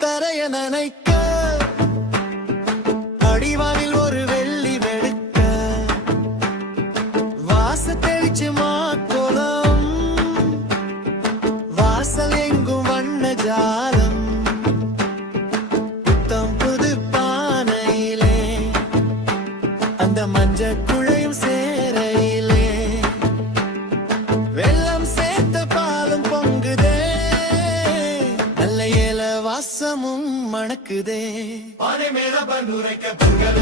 தரைய நனைக்க அடிவானில் ஒரு வெள்ளி வெளுக்க வாச தெளிச்சு மாக்கோலம் வாசல் எங்கும் வண்ண ஜாலம் புத்தம் புது பானையிலே அந்த மஞ்ச குழையும் சேரையிலே வெள்ளம் சேர்த்த பாலும் பொங்குதே நல்ல ஏல வாசமும் மணக்குதே பானை மேல பண்ணுரைக்க பொங்கல்